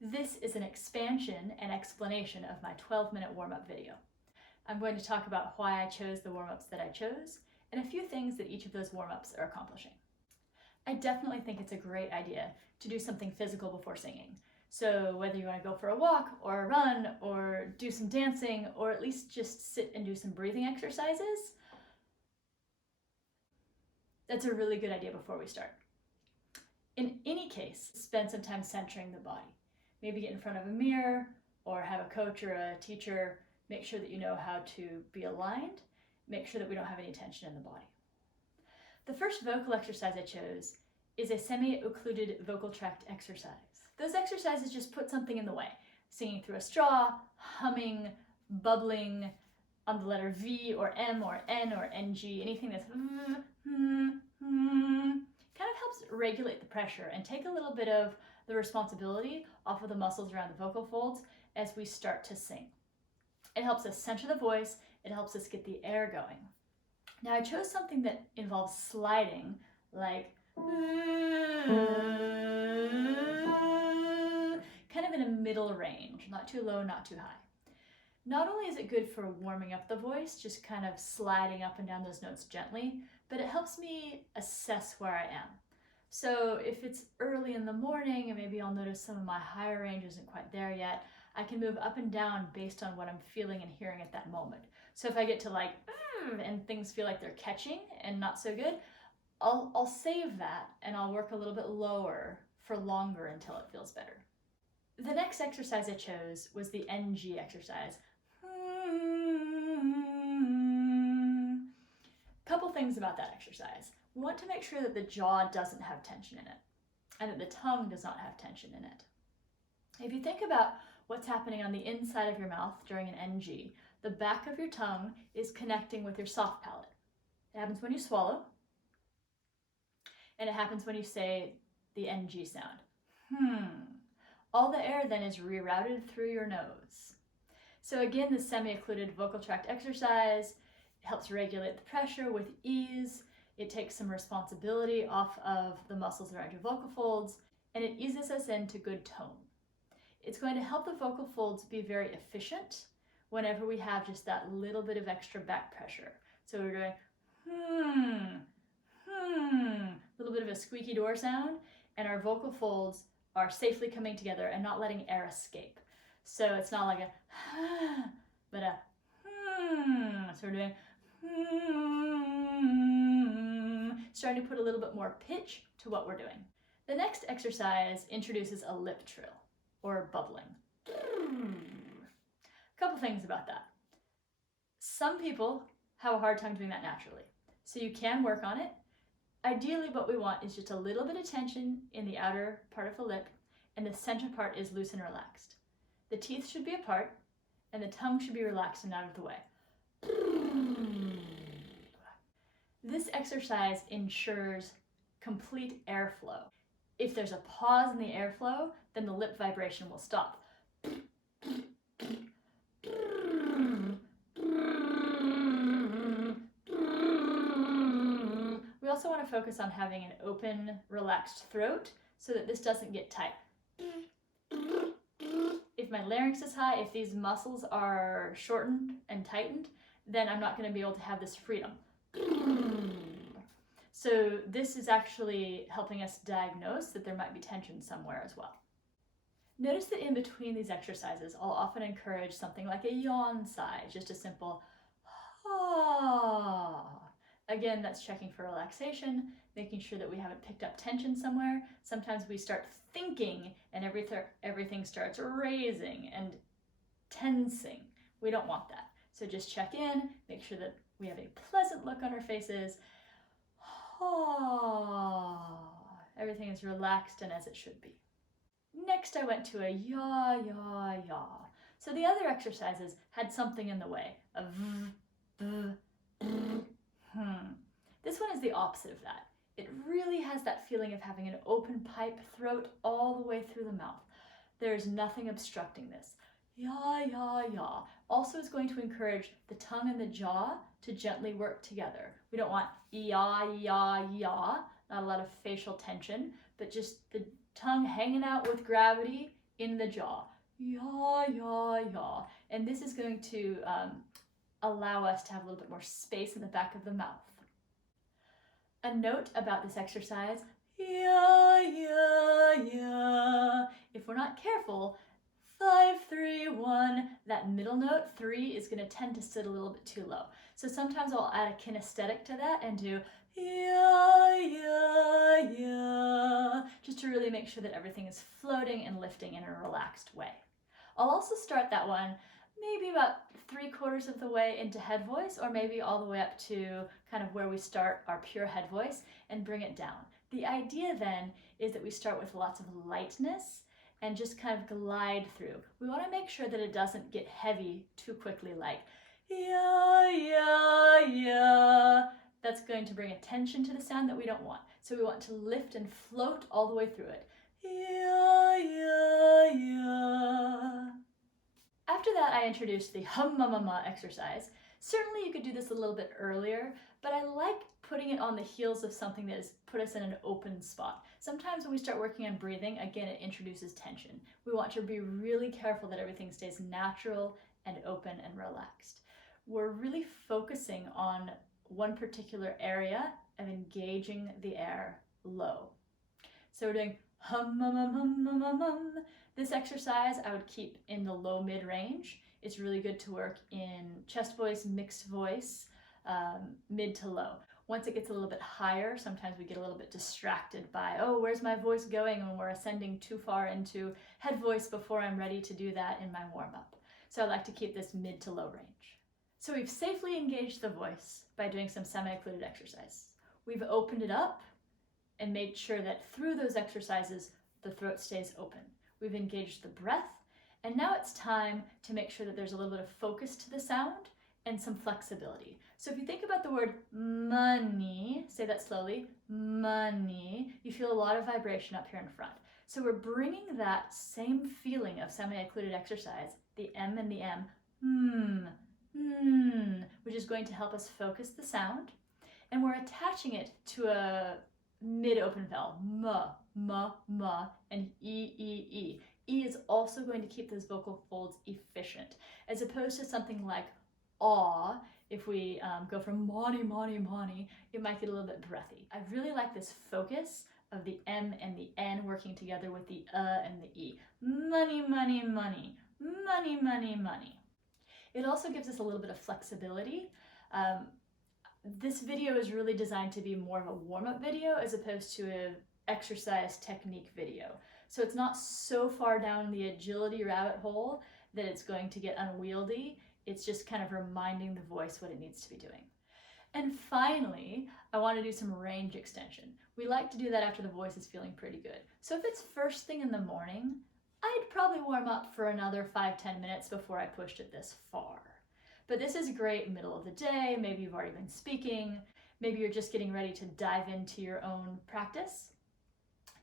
This is an expansion and explanation of my 12-minute warm-up video. I'm going to talk about why I chose the warm-ups that I chose and a few things that each of those warm-ups are accomplishing. I definitely think it's a great idea to do something physical before singing. So whether you want to go for a walk or a run or do some dancing or at least just sit and do some breathing exercises, that's a really good idea before we start. In any case, spend some time centering the body. Maybe get in front of a mirror or have a coach or a teacher make sure that you know how to be aligned, make sure that we don't have any tension in the body. The first vocal exercise I chose is a semi-occluded vocal tract exercise. Those exercises just put something in the way. Singing through a straw, humming, bubbling on the letter V or M or N or NG, anything that's kind of helps regulate the pressure and take a little bit of the responsibility off of the muscles around the vocal folds as we start to sing. It helps us center the voice, it helps us get the air going. Now I chose something that involves sliding, like kind of in a middle range, not too low, not too high. Not only is it good for warming up the voice, just kind of sliding up and down those notes gently, but it helps me assess where I am. So if it's early in the morning and maybe I'll notice some of my higher range isn't quite there yet, I can move up and down based on what I'm feeling and hearing at that moment. So if I get to like, and things feel like they're catching and not so good, I'll save that and I'll work a little bit lower for longer until it feels better. The next exercise I chose was the NG exercise. Couple things about that exercise. We want to make sure that the jaw doesn't have tension in it and that the tongue does not have tension in it. If you think about what's happening on the inside of your mouth during an NG, the back of your tongue is connecting with your soft palate. It happens when you swallow, and it happens when you say the NG sound. All the air then is rerouted through your nose. So again, the semi-occluded vocal tract exercise helps regulate the pressure with ease. It takes some responsibility off of the muscles around your vocal folds, and it eases us into good tone. It's going to help the vocal folds be very efficient whenever we have just that little bit of extra back pressure. So we're doing a little bit of a squeaky door sound, and our vocal folds are safely coming together and not letting air escape. So it's not like a but a so we're doing starting to put a little bit more pitch to what we're doing. The next exercise introduces a lip trill or bubbling. Couple things about that. Some people have a hard time doing that naturally, so you can work on it. Ideally, what we want is just a little bit of tension in the outer part of the lip, and the center part is loose and relaxed. The teeth should be apart, and the tongue should be relaxed and out of the way. This exercise ensures complete airflow. If there's a pause in the airflow, then the lip vibration will stop. We also want to focus on having an open, relaxed throat so that this doesn't get tight. If my larynx is high, if these muscles are shortened and tightened, then I'm not going to be able to have this freedom. So this is actually helping us diagnose that there might be tension somewhere as well. Notice that in between these exercises, I'll often encourage something like a yawn sigh, just a simple ah. Again, that's checking for relaxation, making sure that we haven't picked up tension somewhere. Sometimes we start thinking and everything starts raising and tensing. We don't want that. So just check in, make sure that we have a pleasant look on our faces. Everything is relaxed and as it should be. Next, I went to a ya, ya, ya. So the other exercises had something in the way. A This one is the opposite of that. It really has that feeling of having an open pipe throat all the way through the mouth. There's nothing obstructing this. Ya, ya, ya. Also is going to encourage the tongue and the jaw to gently work together. We don't want ya, ya, ya, not a lot of facial tension, but just the tongue hanging out with gravity in the jaw. Ya, ya, ya. And this is going to allow us to have a little bit more space in the back of the mouth. A note about this exercise, ya, ya, ya. If we're not careful, 5, 3, 1, that middle note, 3, is going to tend to sit a little bit too low. So sometimes I'll add a kinesthetic to that and do ya, ya, ya, just to really make sure that everything is floating and lifting in a relaxed way. I'll also start that one maybe about 3/4 of the way into head voice, or maybe all the way up to kind of where we start our pure head voice and bring it down. The idea then is that we start with lots of lightness and just kind of glide through. We want to make sure that it doesn't get heavy too quickly, like ya, ya, ya. That's going to bring attention to the sound that we don't want. So we want to lift and float all the way through it. Ya, ya, ya. After that, I introduced the hum-ma-ma-ma exercise. Certainly you could do this a little bit earlier, but I like putting it on the heels of something that has put us in an open spot. Sometimes when we start working on breathing, again, it introduces tension. We want to be really careful that everything stays natural and open and relaxed. We're really focusing on one particular area of engaging the air low. So we're doing hum-ma-ma-hum-ma-ma-hum. This exercise I would keep in the low-mid range. It's really good to work in chest voice, mixed voice, mid to low. Once it gets a little bit higher, sometimes we get a little bit distracted by, oh, where's my voice going when we're ascending too far into head voice before I'm ready to do that in my warm-up. So I like to keep this mid to low range. So we've safely engaged the voice by doing some semi-occluded exercise. We've opened it up and made sure that through those exercises, the throat stays open. We've engaged the breath, and now it's time to make sure that there's a little bit of focus to the sound and some flexibility. So if you think about the word money, say that slowly, money, you feel a lot of vibration up here in front. So we're bringing that same feeling of semi-occluded exercise, the M and the M, which is going to help us focus the sound, and we're attaching it to a mid-open vowel, ma, ma, ma, and e, e, e. E is also going to keep those vocal folds efficient, as opposed to something like aw. If we go from mani, mani, mani, it might get a little bit breathy. I really like this focus of the M and the N working together with the and the E. Money, money, money, money, money, money. It also gives us a little bit of flexibility. This video is really designed to be more of a warm-up video as opposed to an exercise technique video. So it's not so far down the agility rabbit hole that it's going to get unwieldy. It's just kind of reminding the voice what it needs to be doing. And finally, I want to do some range extension. We like to do that after the voice is feeling pretty good. So if it's first thing in the morning, I'd probably warm up for another 5-10 minutes before I pushed it this far. But this is great middle of the day. Maybe you've already been speaking. Maybe you're just getting ready to dive into your own practice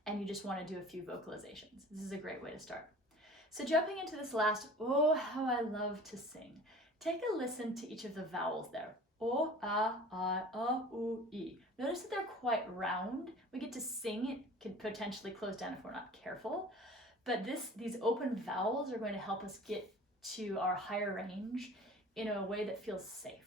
and you just want to do a few vocalizations. This is a great way to start. So jumping into this last, oh, how I love to sing. Take a listen to each of the vowels there. O, a, I, u, e. Notice that they're quite round. We get to sing. It could potentially close down if we're not careful. But these open vowels are going to help us get to our higher range in a way that feels safe.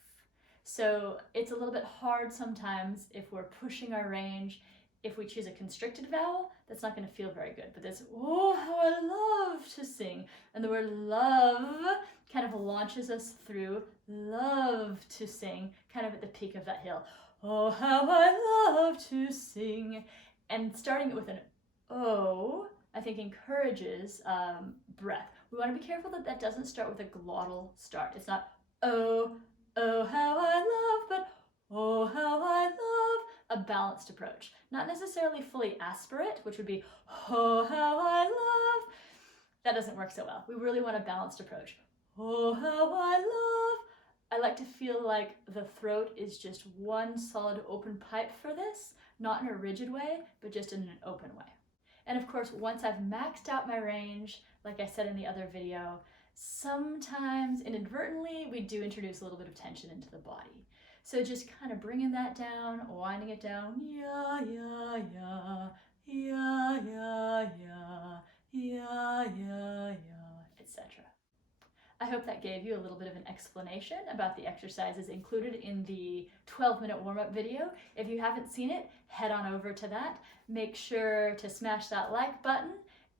So it's a little bit hard sometimes if we're pushing our range. If we choose a constricted vowel, that's not going to feel very good. But this, oh, how I love to sing. And the word love kind of launches us through love to sing, kind of at the peak of that hill. Oh, how I love to sing. And starting it with an O, I think encourages breath. We want to be careful that that doesn't start with a glottal start. It's not, oh, oh, how I love, but oh, how I love. A balanced approach. Not necessarily fully aspirate, which would be, oh, how I love. That doesn't work so well. We really want a balanced approach. Oh, how I love. I like to feel like the throat is just one solid open pipe for this, not in a rigid way, but just in an open way. And of course, once I've maxed out my range, like I said in the other video, sometimes inadvertently, we do introduce a little bit of tension into the body. So just kind of bringing that down, winding it down, ya, ya, ya, ya, ya, ya, ya, ya, hope that gave you a little bit of an explanation about the exercises included in the 12-minute warm-up video. If you haven't seen it, head on over to that. Make sure to smash that like button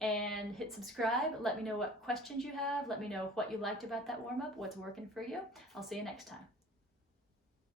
and hit subscribe. Let me know what questions you have. Let me know what you liked about that warm-up, what's working for you. I'll see you next time.